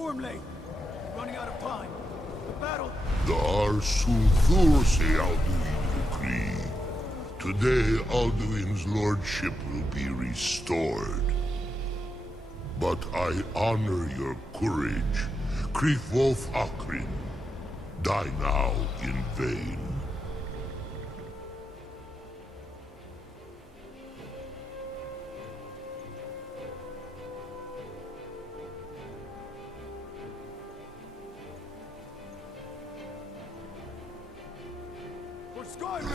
Form late. Running out of time. The battle... Dar Sulthurse Alduin decree. Today Alduin's lordship will be restored. But I honor your courage. Krief Wolf Nahkriin. Die now in vain. For Skyrim!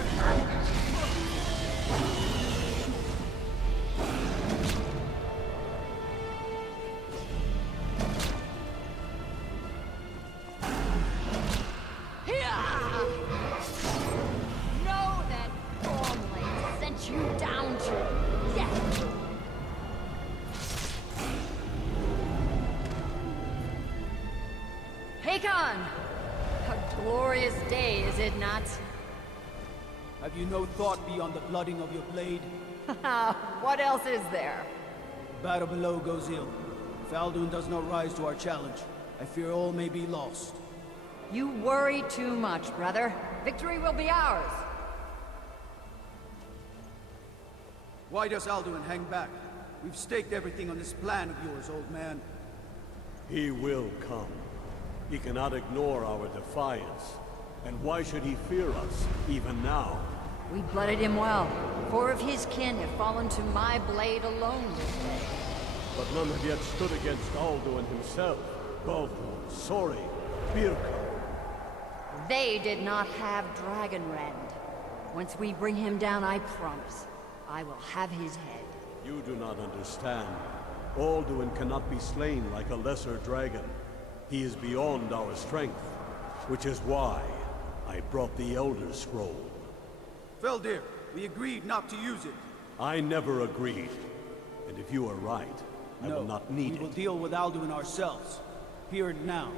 Have you no thought beyond the blooding of your blade? What else is there? The battle below goes ill. If Alduin does not rise to our challenge, I fear all may be lost. You worry too much, brother. Victory will be ours. Why does Alduin hang back? We've staked everything on this plan of yours, old man. He will come. He cannot ignore our defiance. And why should he fear us, even now? We blooded him well. 4 of his kin have fallen to my blade alone this day. But none have yet stood against Alduin himself. Gauldurs, Sori, Birka. They did not have Dragonrend. Once we bring him down, I promise, I will have his head. You do not understand. Alduin cannot be slain like a lesser dragon. He is beyond our strength, which is why I brought the Elder Scroll. Feldir, we agreed not to use it. I never agreed. And if you are right, I will not need it. We will deal with Alduin ourselves. Here and now.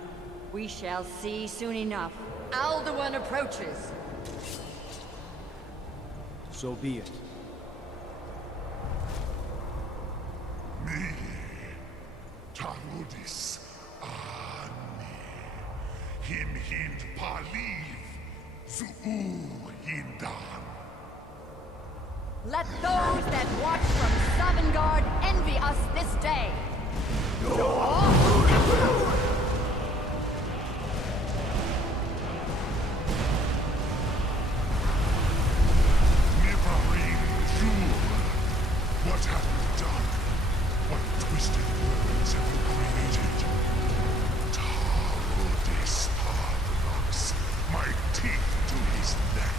We shall see soon enough. Alduin approaches. So be it. Me, Tarudis, Ani, him hind paliv, zuu hindan. Let those that watch from Sovngarde envy us this day. What have we done? What twisted words have we created? Tarudis Padrox, my teeth to his neck.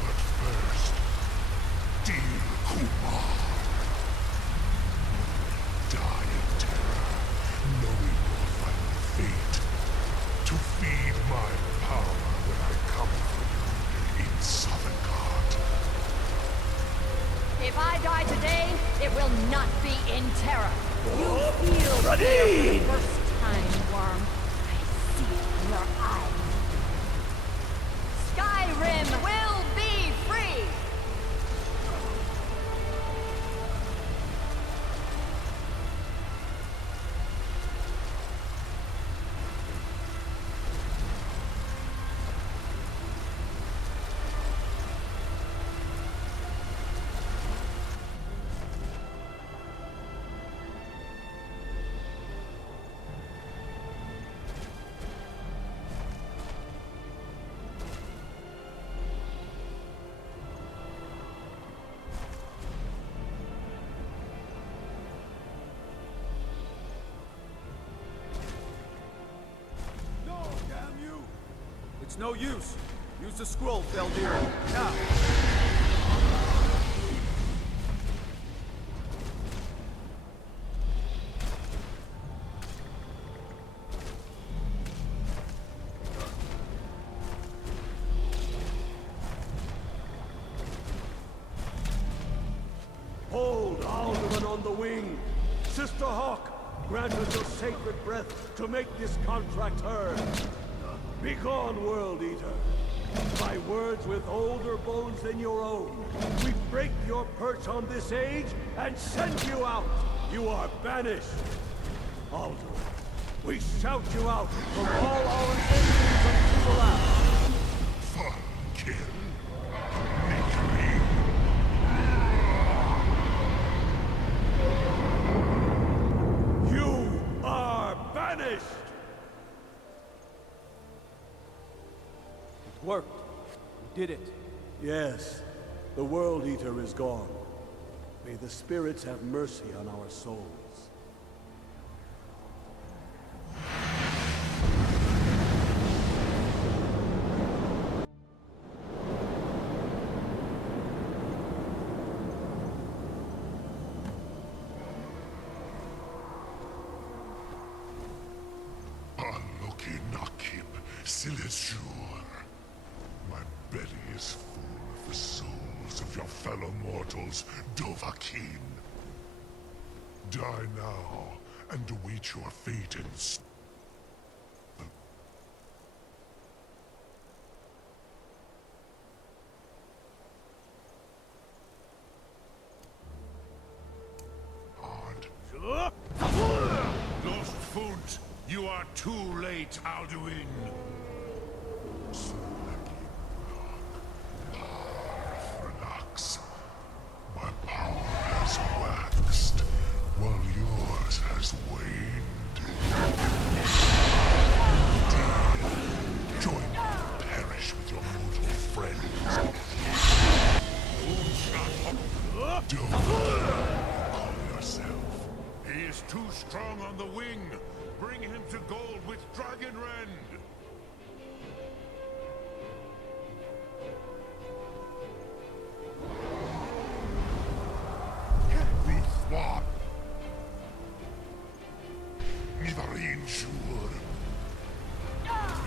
But first, dear Kumar, die in terror, knowing your final fate. To feed my power when I come for you in Sovngarde. If I die today, it will not be in terror. You feel fear for the first time, Worm. I see it in your eyes. Skyrim will be free! It's no use. Use the scroll, Feldir. Now! Hold Alduin on the wing! Sister Hawk, grant us your sacred breath to make this contract heard. Begone, World Eater! By words with older bones than your own, we break your perch on this age and send you out! You are banished! Alduin, we shout you out from all our enemies unto the last. Fucking Nahkriin. You are banished! It worked. We did it. Yes, the World Eater is gone. May the spirits have mercy on our souls. Aloki Nakib Silesur. My belly is full of the souls of your fellow mortals, Dovahkiin. Die now, and await your fate in hard. Lost Foot, you are too late, Alduin. Relax. My power has waxed, while yours has waned. Dear, join me to perish with your mortal friends. Don't call yourself. He is too strong on the wing. Bring him to gold with Dragon Rend. Ruthwa. Nidarin Shur.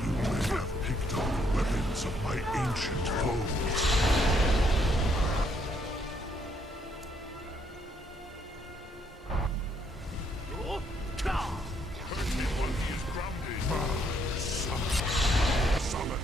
You may have picked up the weapons of my ancient foes. Hurt him while he is grounded. Summon.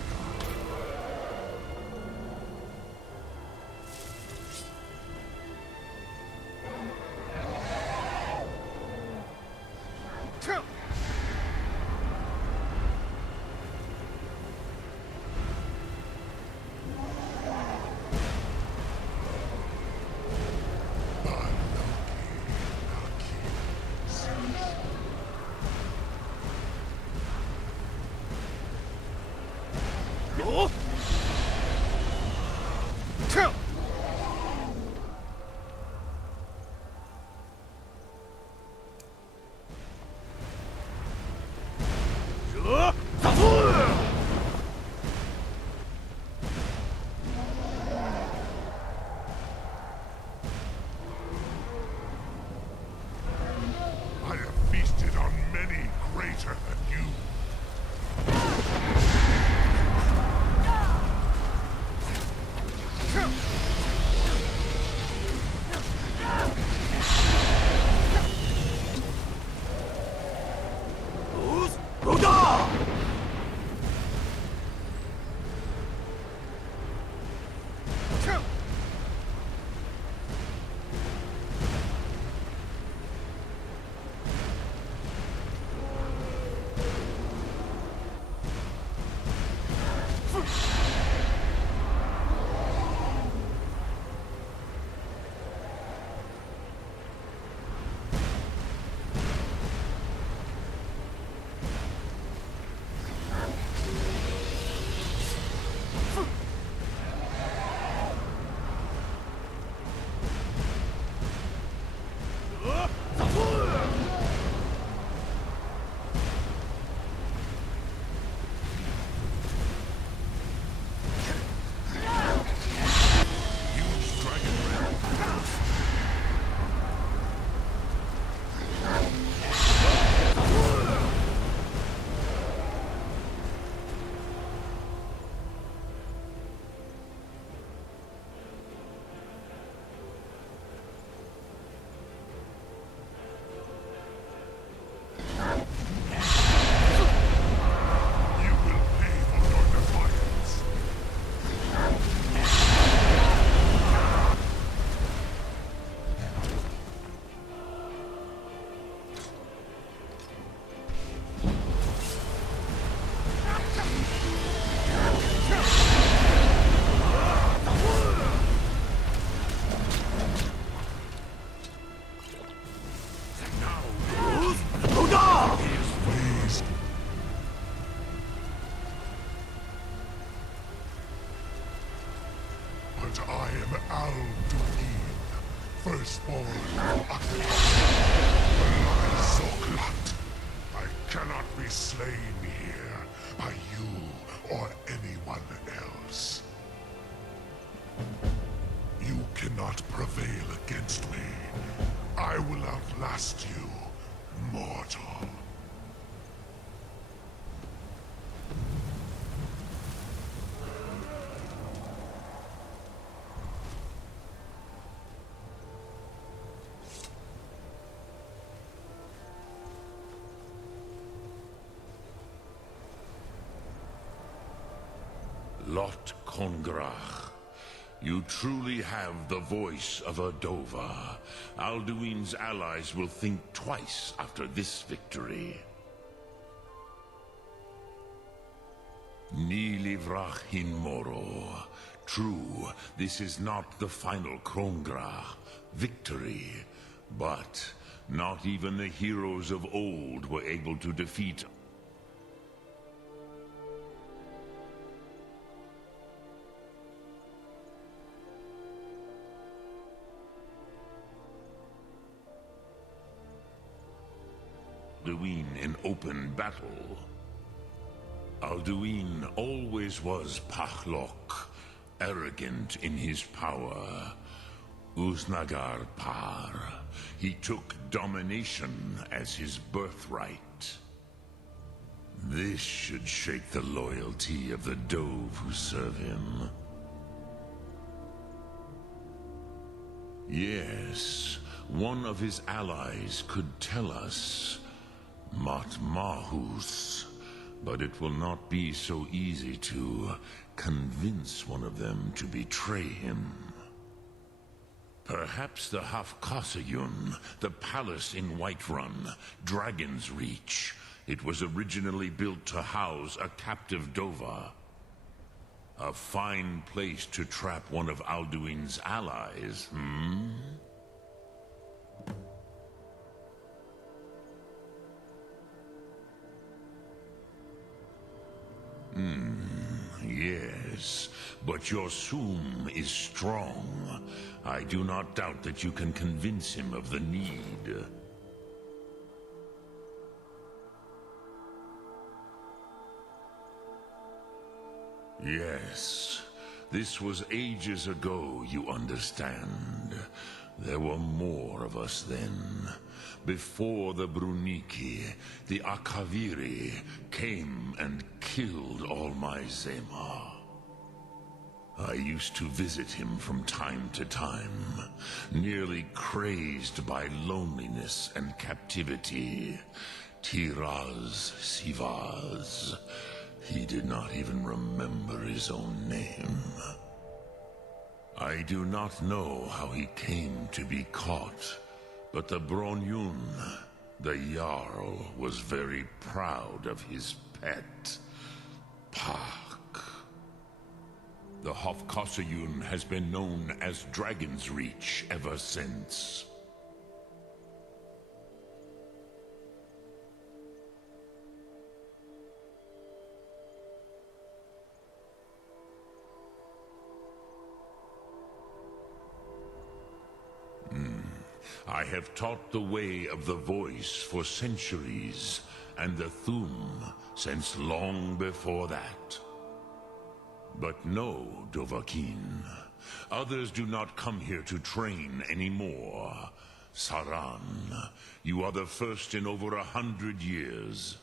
I have feasted on many greater than you. firstborn, Zoklat. I cannot be slain here by you or anyone else. You cannot prevail against me. I will outlast you, mortal. Lot Kongrach. You truly have the voice of a Dova. Alduin's allies will think twice after this victory. Ni livrach hin moro. True, this is not the final Kongrach victory, but not even the heroes of old were able to defeat Alduin in open battle. Alduin always was Pachlok, arrogant in his power. Uznagar Par. He took domination as his birthright. This should shake the loyalty of the Dove who serve him. Yes, one of his allies could tell us. Matmahus, but it will not be so easy to convince one of them to betray him. Perhaps the Hafkasayun, the palace in Whiterun, Dragon's Reach. It was originally built to house a captive Dova. A fine place to trap one of Alduin's allies, hmm? Yes, but your Sum is strong. I do not doubt that you can convince him of the need. Yes, this was ages ago, you understand. There were more of us then. Before the Bruniki, the Akaviri came and killed all my Zema. I used to visit him from time to time, nearly crazed by loneliness and captivity. Tiraz Sivaz. He did not even remember his own name. I do not know how he came to be caught, but the Bronyun, the Jarl, was very proud of his pet, Pak. The Hofkosayun has been known as Dragon's Reach ever since. I have taught the way of the voice for centuries, and the Thum since long before that. But no, Dovahkiin. Others do not come here to train anymore. Saran, you are the first in over 100 years.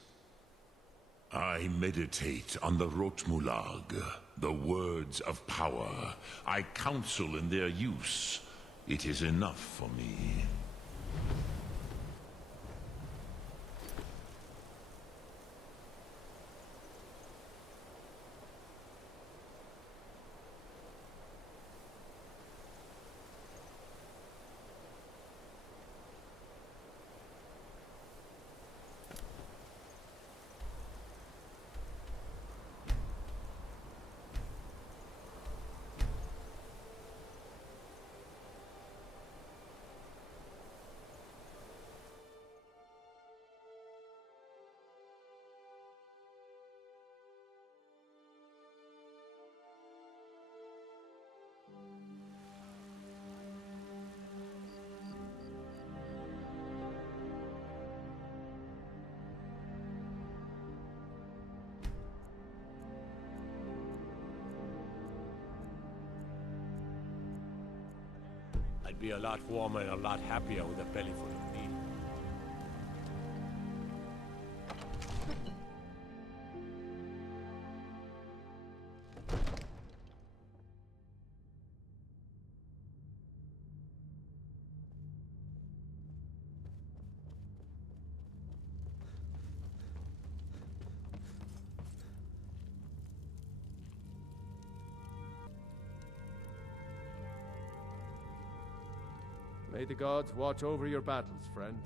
I meditate on the Rotmulag, the words of power. I counsel in their use. It is enough for me. You'd be a lot warmer and a lot happier with a belly full of meat. May the gods watch over your battles, friend.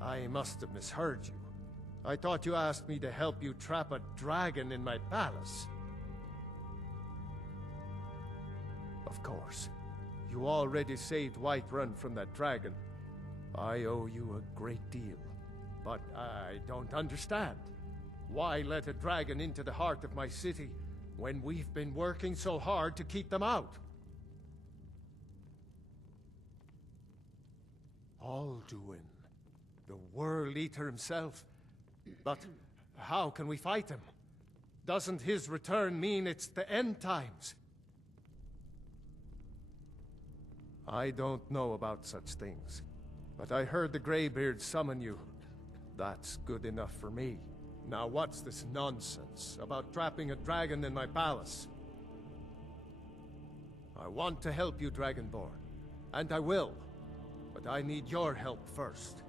I must have misheard you. I thought you asked me to help you trap a dragon in my palace. Of course. You already saved Whiterun from that dragon. I owe you a great deal. But I don't understand. Why let a dragon into the heart of my city when we've been working so hard to keep them out? Alduin, the World Eater himself. But how can we fight him? Doesn't his return mean it's the end times? I don't know about such things, but I heard the Greybeard summon you. That's good enough for me. Now what's this nonsense about trapping a dragon in my palace? I want to help you, Dragonborn, and I will. But I need your help first.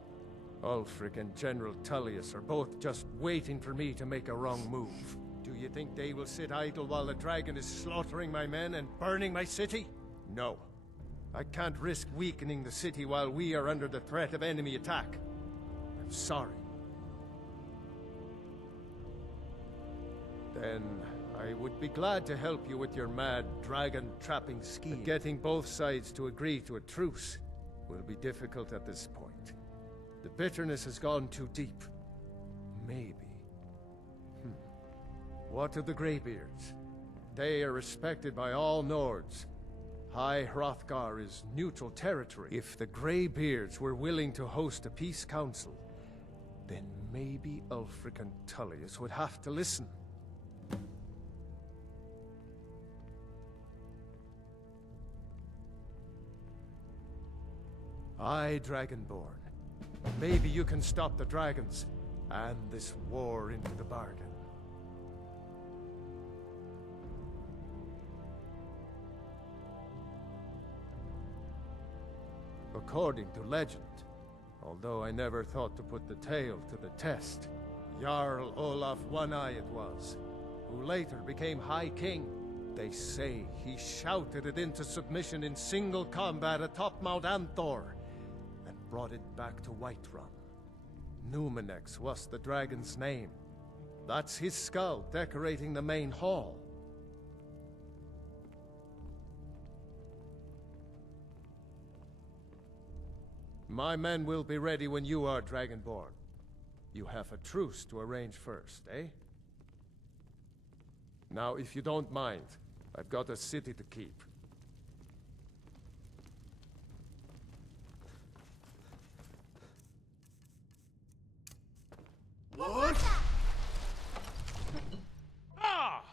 Ulfric and General Tullius are both just waiting for me to make a wrong move. Do you think they will sit idle while the dragon is slaughtering my men and burning my city? No. I can't risk weakening the city while we are under the threat of enemy attack. I'm sorry. Then I would be glad to help you with your mad dragon-trapping scheme. But getting both sides to agree to a truce will be difficult at this point. The bitterness has gone too deep. Maybe. What of the Greybeards? They are respected by all Nords. High Hrothgar is neutral territory. If the Greybeards were willing to host a peace council, then maybe Ulfric and Tullius would have to listen. Aye, Dragonborn. Maybe you can stop the dragons, and this war into the bargain. According to legend, although I never thought to put the tale to the test, Jarl Olaf One-Eye it was, who later became High King. They say he shouted it into submission in single combat atop Mount Anthor, and brought it back to Whiterun. Numenex was the dragon's name. That's his skull decorating the main hall. My men will be ready when you are, Dragonborn. You have a truce to arrange first, eh? Now, if you don't mind, I've got a city to keep. What? Ah!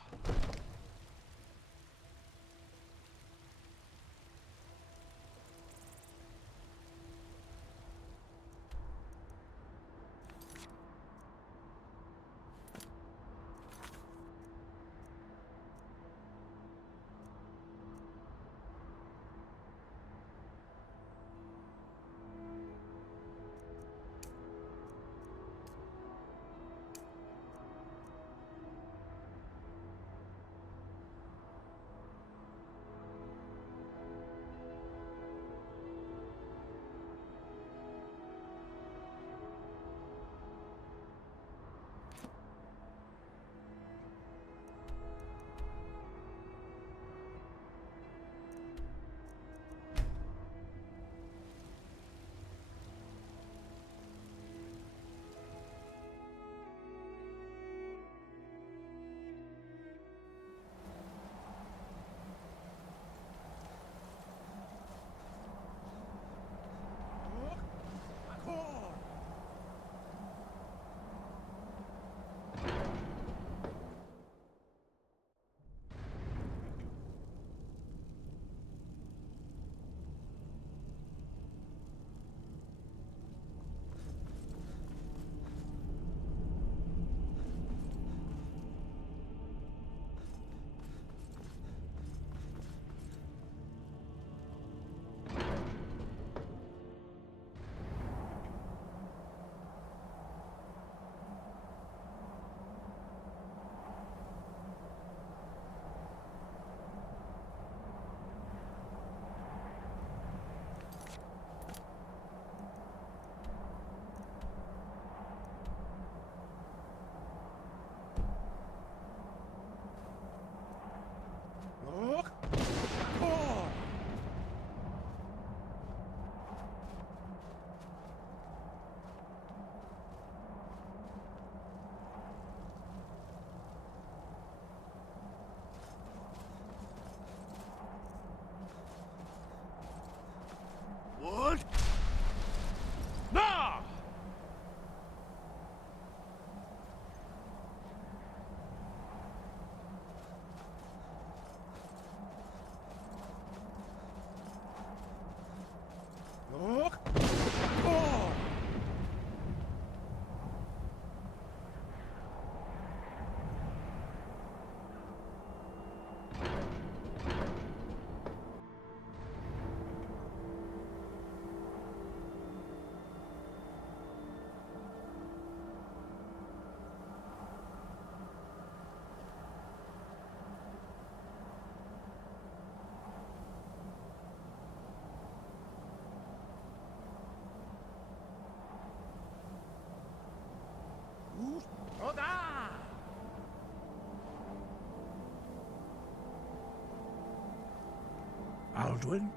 Alduin?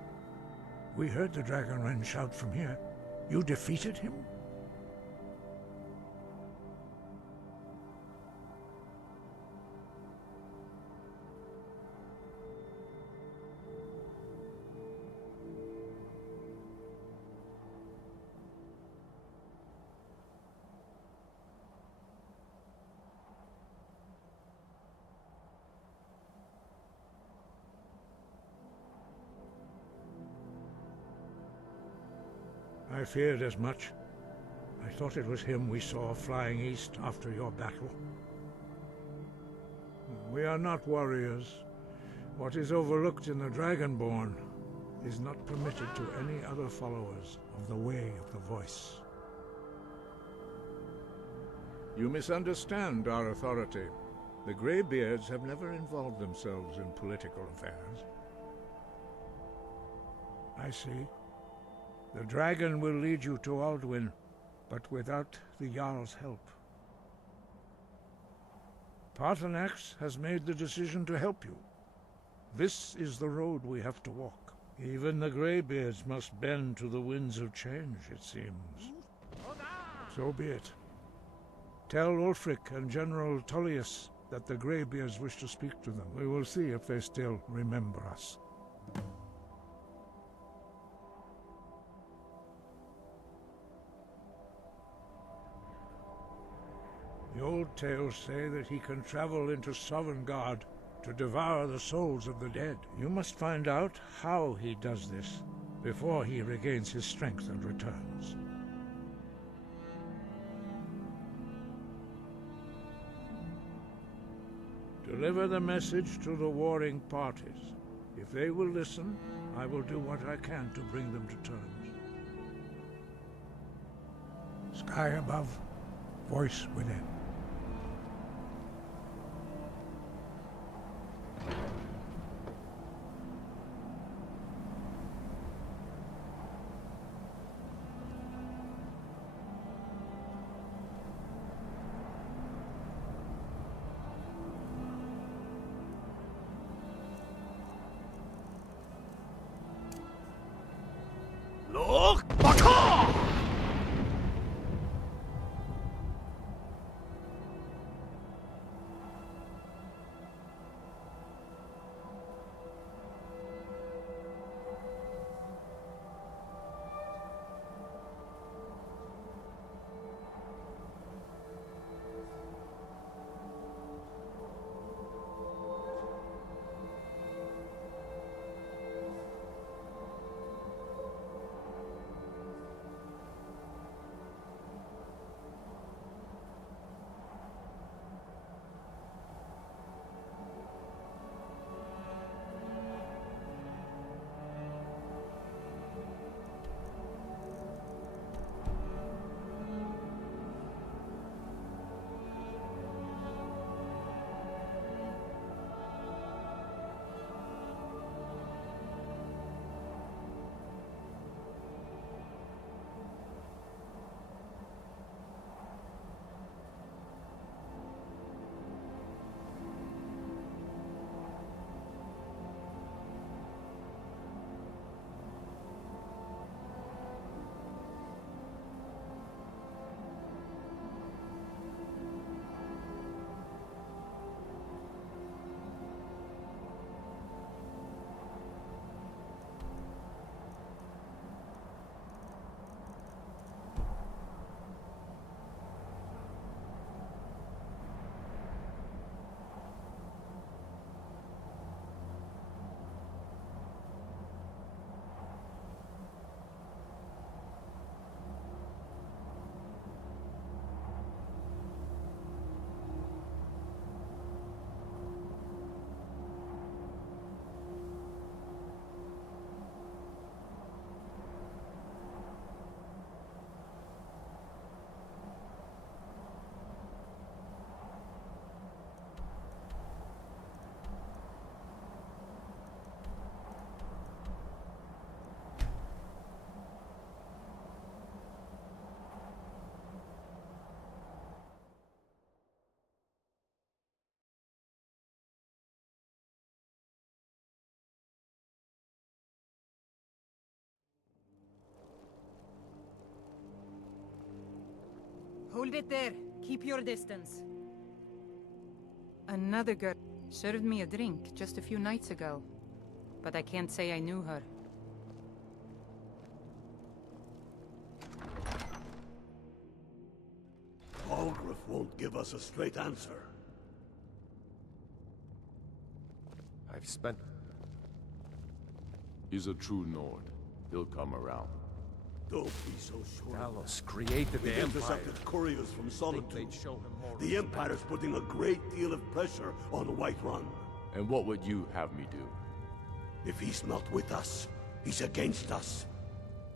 We heard the Dragonren shout from here. You defeated him? I feared as much. I thought it was him we saw flying east after your battle. We are not warriors. What is overlooked in the Dragonborn is not permitted to any other followers of the Way of the Voice. You misunderstand our authority. The Greybeards have never involved themselves in political affairs. I see. The dragon will lead you to Alduin, but without the Jarl's help. Paarthurnax has made the decision to help you. This is the road we have to walk. Even the Greybeards must bend to the winds of change, it seems. So be it. Tell Ulfric and General Tullius that the Greybeards wish to speak to them. We will see if they still remember us. The old tales say that he can travel into Sovngarde to devour the souls of the dead. You must find out how he does this before he regains his strength and returns. Deliver the message to the warring parties. If they will listen, I will do what I can to bring them to terms. Sky above, voice within. Hold it there. Keep your distance. Another girl served me a drink just a few nights ago, but I can't say I knew her. Algriff won't give us a straight answer. I've spent... He's a true Nord. He'll come around. Don't be so sure. Talos created We the Empire. intercepted couriers from Think Solitude. they'd show him more The respect. Empire's putting a great deal of pressure on Whiterun. And what would you have me do? If he's not with us, he's against us.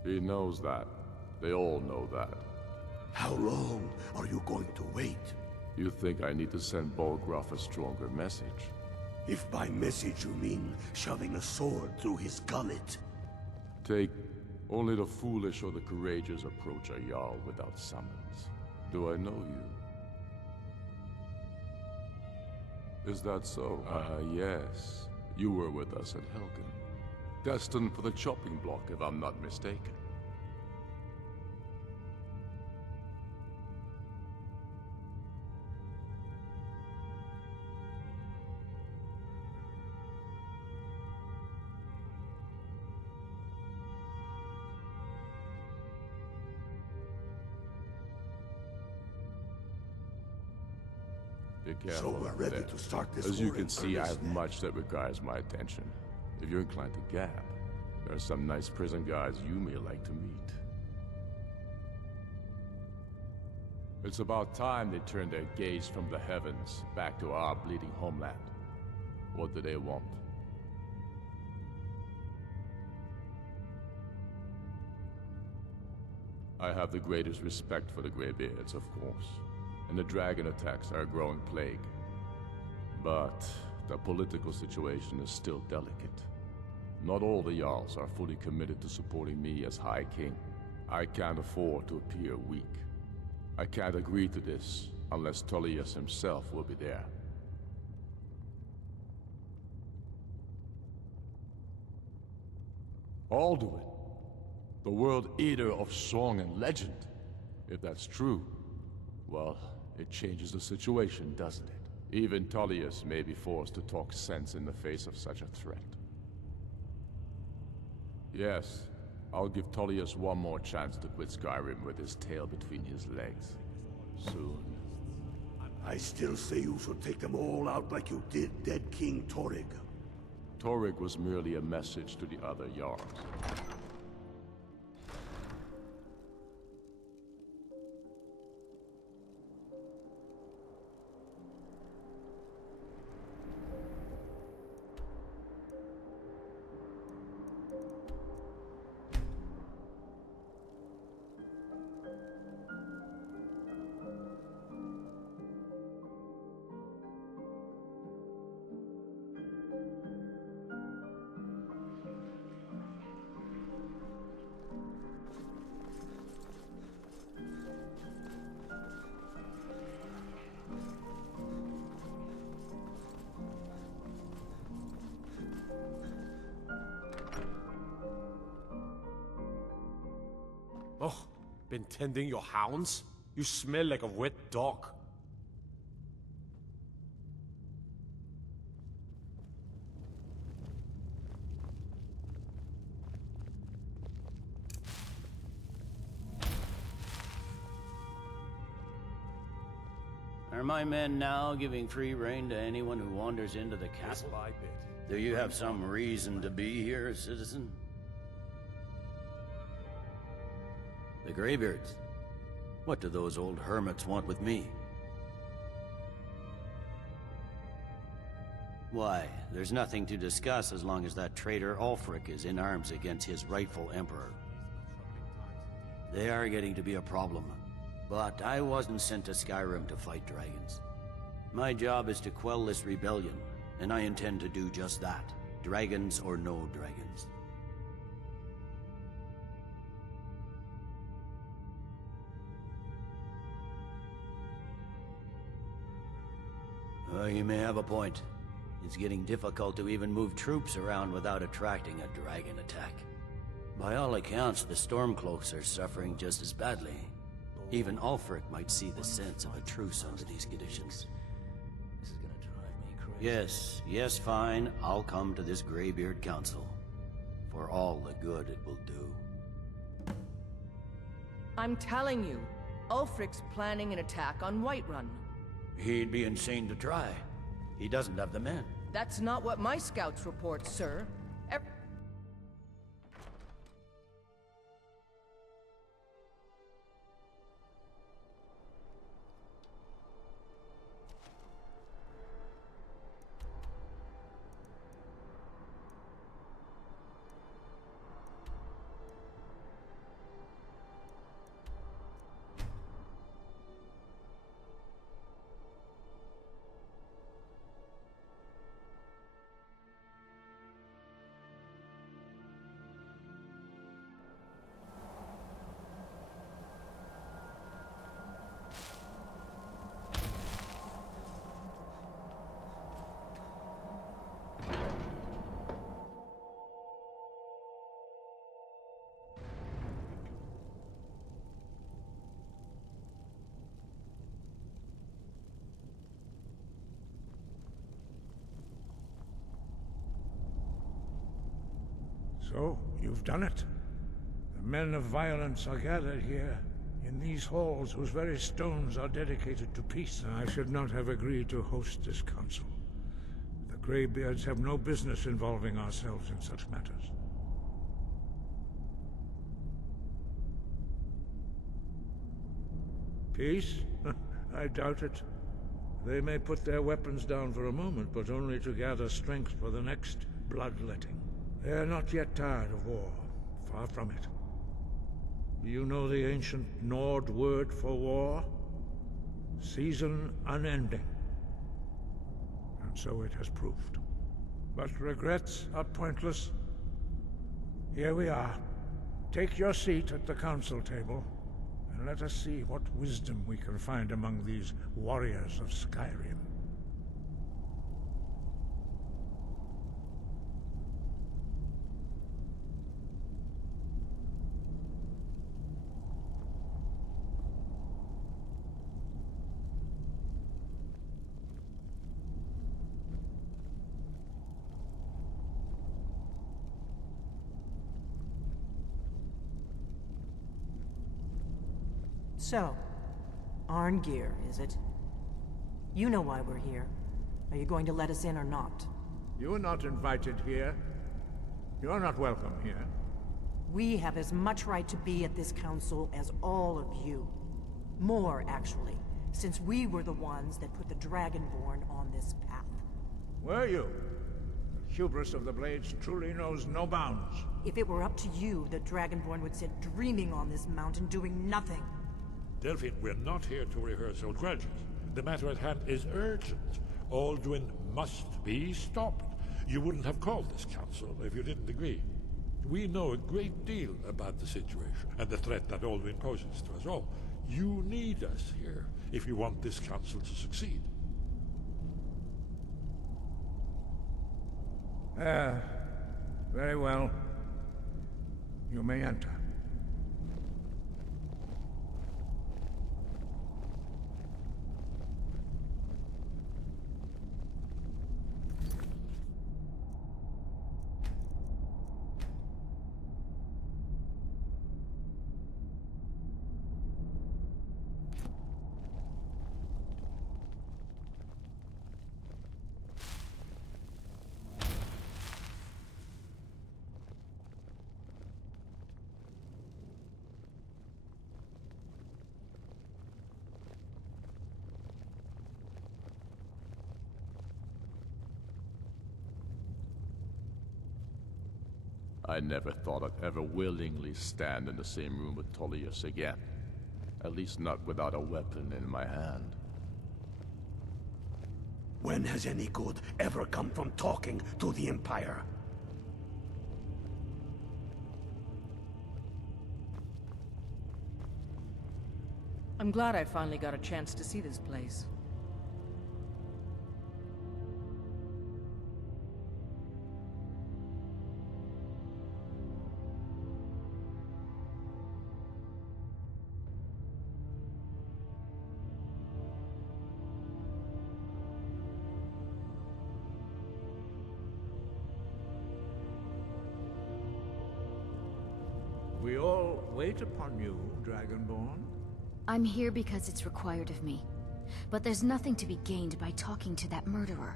He knows that. They all know that. How long are you going to wait? You think I need to send Bolgraf a stronger message? If by message you mean shoving a sword through his gullet. Take only the foolish or the courageous approach a Jarl without summons. Do I know you? Is that so? Yes. You were with us at Helgen. Destined for the chopping block, if I'm not mistaken. Be careful So we're out ready there. to start this As you war can in see, I earnest have then. much that requires my attention. If you're inclined to gab, there are some nice prison guards you may like to meet. It's about time they turned their gaze from the heavens back to our bleeding homeland. What do they want? I have the greatest respect for the Greybeards, of course, and the dragon attacks are a growing plague. But the political situation is still delicate. Not all the Jarls are fully committed to supporting me as High King. I can't afford to appear weak. I can't agree to this unless Tullius himself will be there. Alduin, the World Eater of song and legend. If that's true, well, it changes the situation, doesn't it? Even Tullius may be forced to talk sense in the face of such a threat. Yes, I'll give Tullius one more chance to quit Skyrim with his tail between his legs. Soon. I still say you should take them all out like you did dead King Torrig. Torrig was merely a message to the other Jarls. Oh, been tending your hounds? You smell like a wet dog. Are my men now giving free rein to anyone who wanders into the castle? My bit. Do you have some reason to be here, citizen? The Greybeards? What do those old hermits want with me? Why, there's nothing to discuss as long as that traitor Ulfric is in arms against his rightful emperor. They are getting to be a problem. But I wasn't sent to Skyrim to fight dragons. My job is to quell this rebellion, and I intend to do just that. Dragons or no dragons. You may have a point. It's getting difficult to even move troops around without attracting a dragon attack. By all accounts, the Stormcloaks are suffering just as badly. Even Ulfric might see the sense of a truce under these conditions. This is gonna drive me crazy. Yes, fine. I'll come to this Greybeard Council. For all the good it will do. I'm telling you, Ulfric's planning an attack on Whiterun. He'd be insane to try. He doesn't have the men. That's not what my scouts report, sir. So, you've done it. The men of violence are gathered here, in these halls whose very stones are dedicated to peace. I should not have agreed to host this council. The Greybeards have no business involving ourselves in such matters. Peace? I doubt it. They may put their weapons down for a moment, but only to gather strength for the next bloodletting. They are not yet tired of war. Far from it. Do you know the ancient Nord word for war? Season unending. And so it has proved. But regrets are pointless. Here we are. Take your seat at the council table, and let us see what wisdom we can find among these warriors of Skyrim. So, Arngeir, is it? You know why we're here. Are you going to let us in or not? You are not invited here. You are not welcome here. We have as much right to be at this council as all of you. More, actually, since we were the ones that put the Dragonborn on this path. Were you? The hubris of the Blades truly knows no bounds. If it were up to you, the Dragonborn would sit dreaming on this mountain doing nothing. Delphine, we're not here to rehearse old grudges. The matter at hand is urgent. Alduin must be stopped. You wouldn't have called this council if you didn't agree. We know a great deal about the situation and the threat that Alduin poses to us all. You need us here if you want this council to succeed. Very well. You may enter. I never thought I'd ever willingly stand in the same room with Tullius again. At least not without a weapon in my hand. When has any good ever come from talking to the Empire? I'm glad I finally got a chance to see this place. We all wait upon you, Dragonborn. I'm here because it's required of me. But there's nothing to be gained by talking to that murderer.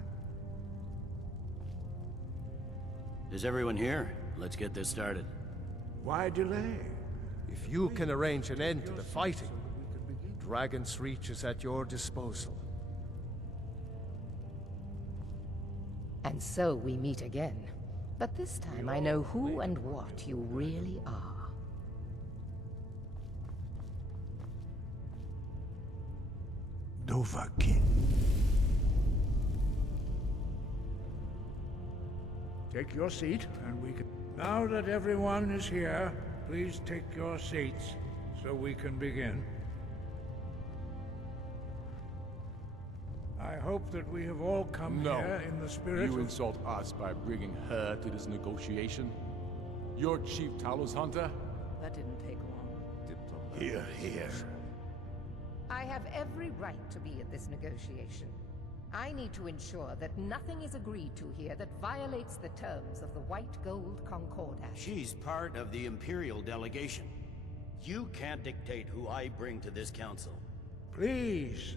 Is everyone here? Let's get this started. Why delay? If you can arrange an end to the fighting, Dragon's Reach is at your disposal. And so we meet again. But this time I know who and what you really are. Dovahkiin. Take your seat, and we can... Now that everyone is here, please take your seats, so we can begin. I hope that we have all come here in the spirit You of... insult us by bringing her to this negotiation? You're Chief Talos Hunter? That didn't take long. Here. I have every right to be at this negotiation. I need to ensure that nothing is agreed to here that violates the terms of the White Gold Concordat. She's part of the Imperial delegation. You can't dictate who I bring to this council. Please,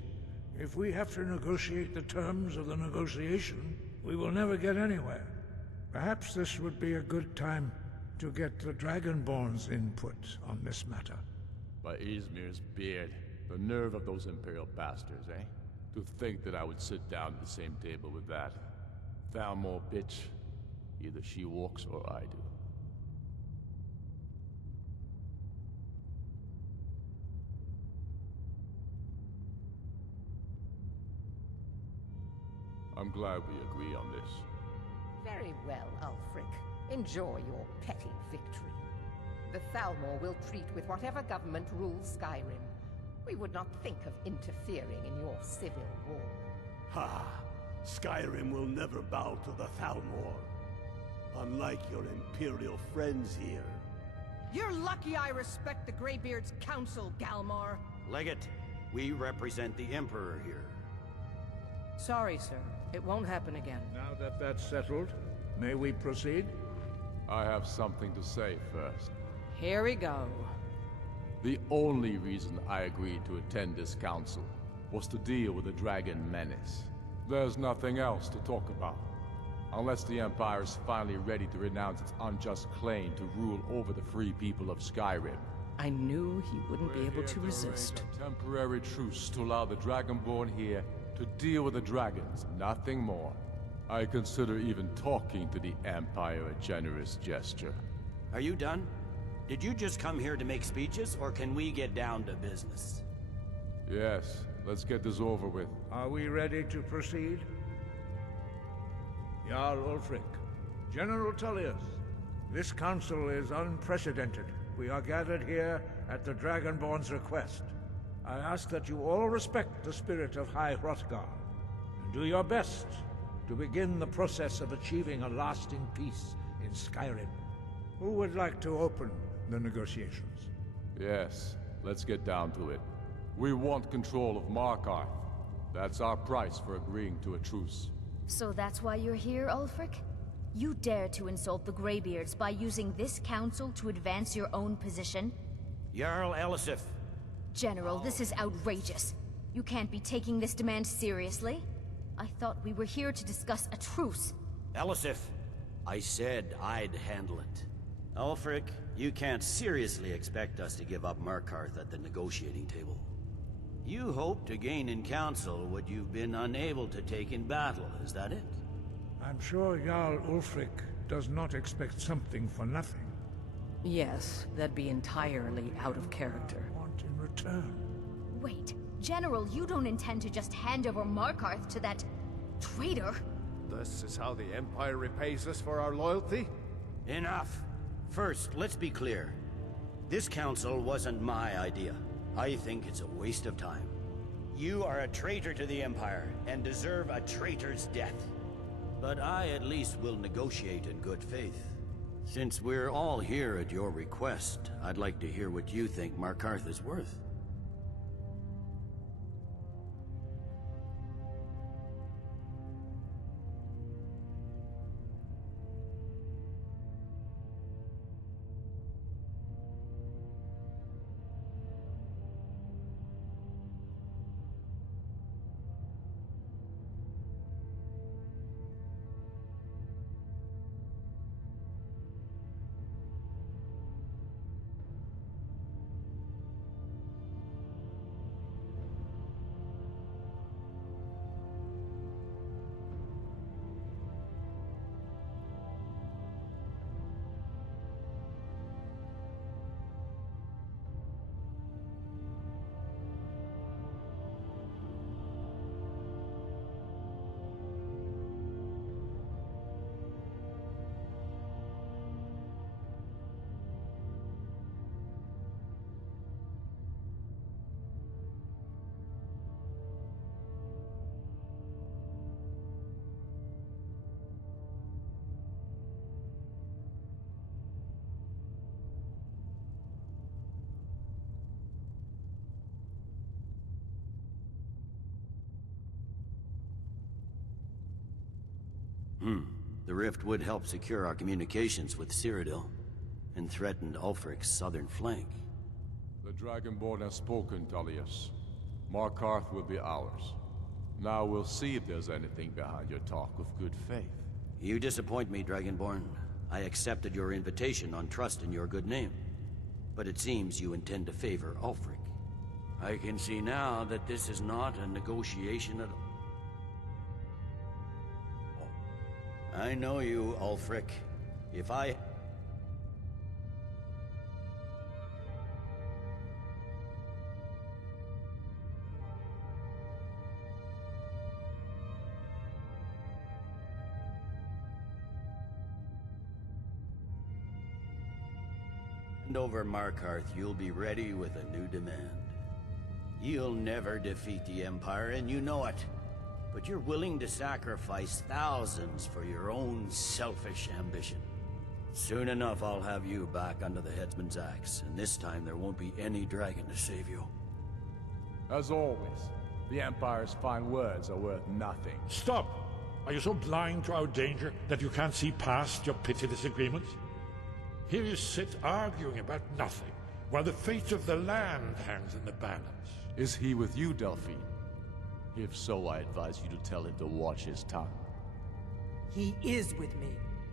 if we have to negotiate the terms of the negotiation, we will never get anywhere. Perhaps this would be a good time to get the Dragonborn's input on this matter. By Ysmir's beard. The nerve of those Imperial bastards, eh? To think that I would sit down at the same table with that. Thalmor bitch. Either she walks or I do. I'm glad we agree on this. Very well, Ulfric. Enjoy your petty victory. The Thalmor will treat with whatever government rules Skyrim. We would not think of interfering in your civil war. Ha! Skyrim will never bow to the Thalmor. Unlike your Imperial friends here. You're lucky I respect the Greybeard's counsel, Galmar. Legate, we represent the Emperor here. Sorry, sir. It won't happen again. Now that that's settled, may we proceed? I have something to say first. Here we go. The only reason I agreed to attend this council was to deal with the dragon menace. There's nothing else to talk about. Unless the Empire is finally ready to renounce its unjust claim to rule over the free people of Skyrim. I knew he wouldn't be able to resist. A temporary truce to allow the Dragonborn here to deal with the dragons, nothing more. I consider even talking to the Empire a generous gesture. Are you done? Did you just come here to make speeches, or can we get down to business? Yes, let's get this over with. Are we ready to proceed? Jarl Ulfric, General Tullius, this council is unprecedented. We are gathered here at the Dragonborn's request. I ask that you all respect the spirit of High Hrothgar, and do your best to begin the process of achieving a lasting peace in Skyrim. Who would like to open the negotiations? Yes, let's get down to it. We want control of Markarth. That's our price for agreeing to a truce. So that's why you're here, Ulfric? You dare to insult the Greybeards by using this council to advance your own position? Jarl Elisif. General, this is outrageous. You can't be taking this demand seriously. I thought we were here to discuss a truce. Elisif, I said I'd handle it. Ulfric, you can't seriously expect us to give up Markarth at the negotiating table. You hope to gain in council what you've been unable to take in battle, is that it? I'm sure Jarl Ulfric does not expect something for nothing. Yes, that'd be entirely out of character. Want in return? Wait, General, you don't intend to just hand over Markarth to that traitor? This is how the Empire repays us for our loyalty? Enough! First, let's be clear. This council wasn't my idea. I think it's a waste of time. You are a traitor to the Empire, and deserve a traitor's death. But I at least will negotiate in good faith. Since we're all here at your request, I'd like to hear what you think Markarth is worth. The rift would help secure our communications with Cyrodiil, and threatened Ulfric's southern flank. The Dragonborn has spoken, Tullius. Markarth will be ours. Now we'll see if there's anything behind your talk of good faith. You disappoint me, Dragonborn. I accepted your invitation on trust in your good name. But it seems you intend to favor Ulfric. I can see now that this is not a negotiation at all. I know you, Ulfric. If I... And over Markarth, you'll be ready with a new demand. You'll never defeat the Empire, and you know it. But you're willing to sacrifice thousands for your own selfish ambition. Soon enough, I'll have you back under the headsman's axe, and this time there won't be any dragon to save you. As always, the Empire's fine words are worth nothing. Stop! Are you so blind to our danger that you can't see past your petty disagreements? Here you sit arguing about nothing, while the fate of the land hangs in the balance. Is he with you, Delphine? If so, I advise you to tell him to watch his tongue. He is with me,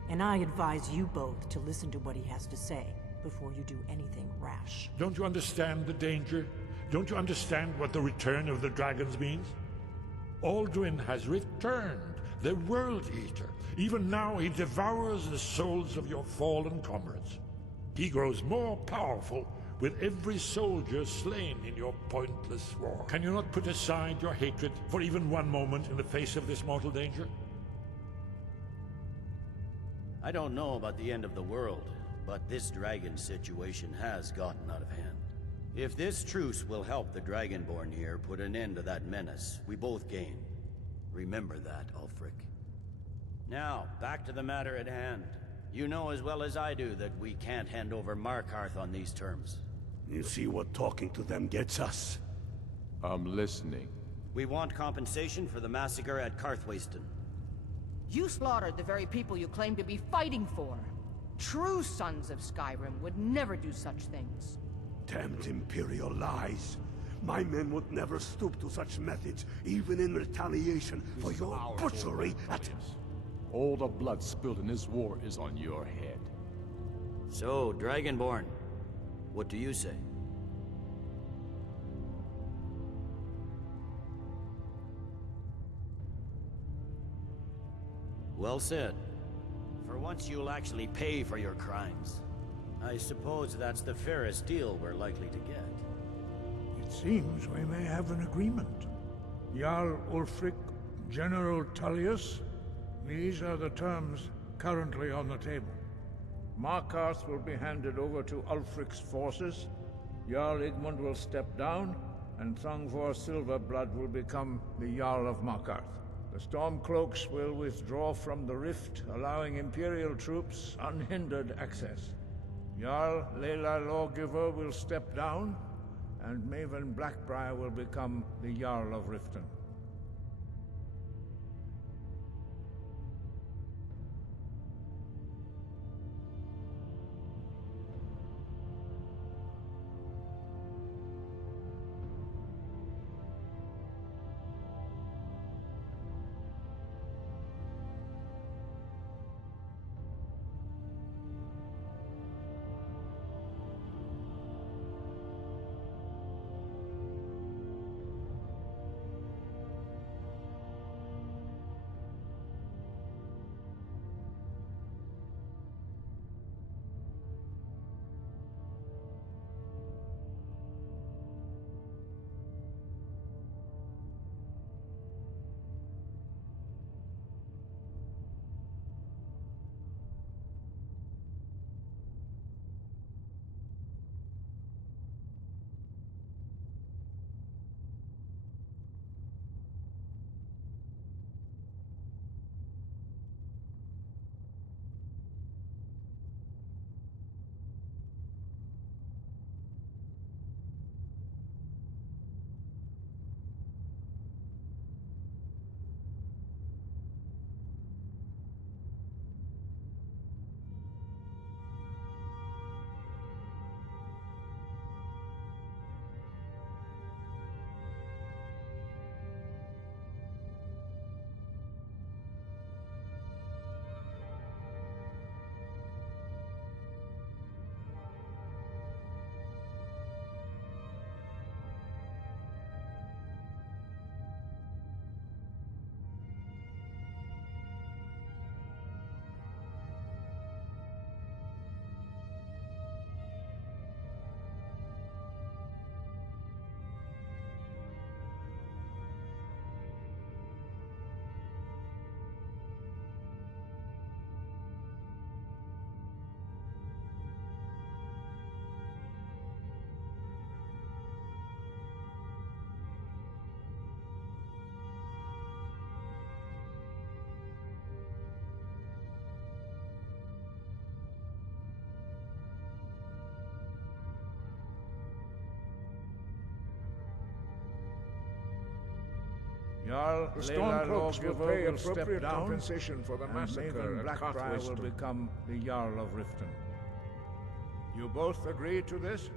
and I advise you both to listen to what he has to say before you do anything rash. Don't you understand the danger? Don't you understand what the return of the dragons means? Alduin has returned, the World Eater. Even now he devours the souls of your fallen comrades. He grows more powerful with every soldier slain in your pointless war. Can you not put aside your hatred for even one moment in the face of this mortal danger? I don't know about the end of the world, but this dragon situation has gotten out of hand. If this truce will help the Dragonborn here put an end to that menace, we both gain. Remember that, Ulfric. Now, back to the matter at hand. You know as well as I do that we can't hand over Markarth on these terms. You see what talking to them gets us? I'm listening. We want compensation for the massacre at Karthwasten. You slaughtered the very people you claim to be fighting for. True sons of Skyrim would never do such things. Damned Imperial lies. My men would never stoop to such methods, even in retaliation for your butchery at... All the blood spilled in this war is on your head. So, Dragonborn, what do you say? Well said. For once you'll actually pay for your crimes. I suppose that's the fairest deal we're likely to get. It seems we may have an agreement. Jarl Ulfric, General Tullius, these are the terms currently on the table. Markarth will be handed over to Ulfric's forces, Jarl Igmund will step down, and Thongvor Silverblood will become the Jarl of Markarth. The Stormcloaks will withdraw from the rift, allowing Imperial troops unhindered access. Jarl Lela Lawgiver will step down, and Maven Blackbriar will become the Jarl of Riften. Jarl, the Stormcloaks will pay appropriate compensation for the massacre, and Blackbriar will become the Jarl of Riften. You both agree to this?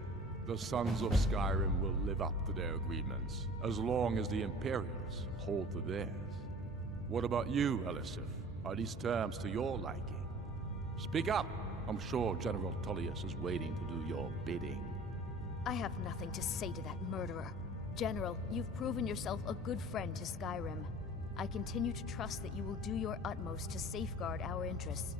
The Sons of Skyrim will live up to their agreements, as long as the Imperials hold to theirs. What about you, Elisif? Are these terms to your liking? Speak up! I'm sure General Tullius is waiting to do your bidding. I have nothing to say to that murderer. General, you've proven yourself a good friend to Skyrim. I continue to trust that you will do your utmost to safeguard our interests.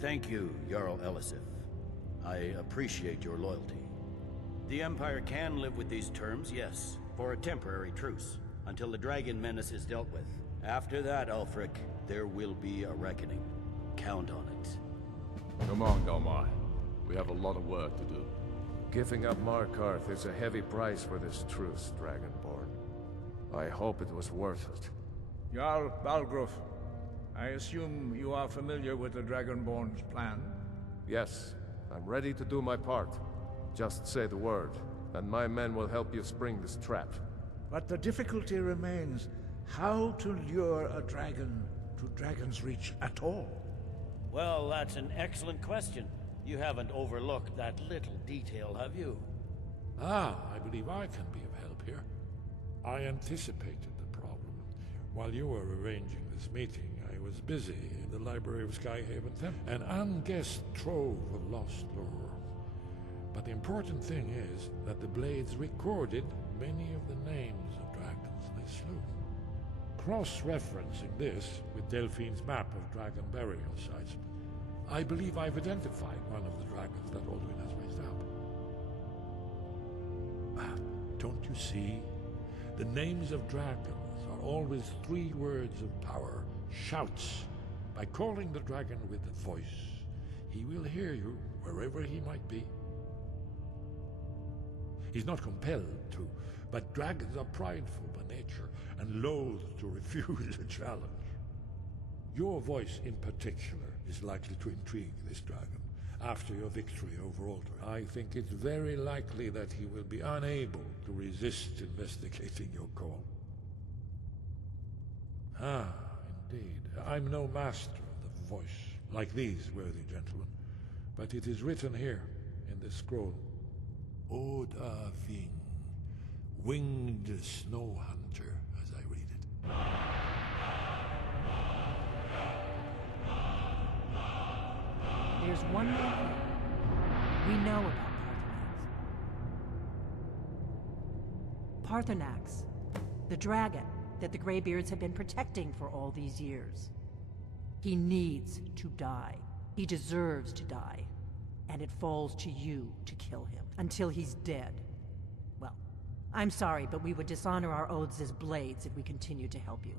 Thank you, Jarl Elisif. I appreciate your loyalty. The Empire can live with these terms, yes, for a temporary truce, until the dragon menace is dealt with. After that, Ulfric, there will be a reckoning. Count on it. Come on, Galmar. We have a lot of work to do. Giving up Markarth is a heavy price for this truce, Dragonborn. I hope it was worth it. Jarl Balgruuf, I assume you are familiar with the Dragonborn's plan? Yes, I'm ready to do my part. Just say the word, and my men will help you spring this trap. But the difficulty remains how to lure a dragon to Dragon's Reach at all. Well, that's an excellent question. You haven't overlooked that little detail, have you? Ah, I believe I can be of help here. I anticipated the problem. While you were arranging this meeting, I was busy in the library of Skyhaven Temple, an unguessed trove of lost lore. But the important thing is that the blades recorded many of the names of dragons they slew. Cross-referencing this with Delphine's map of dragon burial sites, I believe I've identified one of the dragons that Alduin has raised up. Don't you see? The names of dragons are always 3 words of power, shouts. By calling the dragon with a voice, he will hear you wherever he might be. He's not compelled to, but dragons are prideful by nature and loath to refuse a challenge. Your voice in particular is likely to intrigue this dragon. After your victory over Alduin, I think it's very likely that he will be unable to resist investigating your call. Ah, indeed. I'm no master of the voice, like these worthy gentlemen, but it is written here in this scroll. Oda Ving, winged snow hunter, as I read it. There's one more thing we know about Paarthurnax. Paarthurnax, the dragon that the Greybeards have been protecting for all these years. He needs to die. He deserves to die. And it falls to you to kill him until he's dead. Well, I'm sorry, but we would dishonor our oaths as blades if we continue to help you.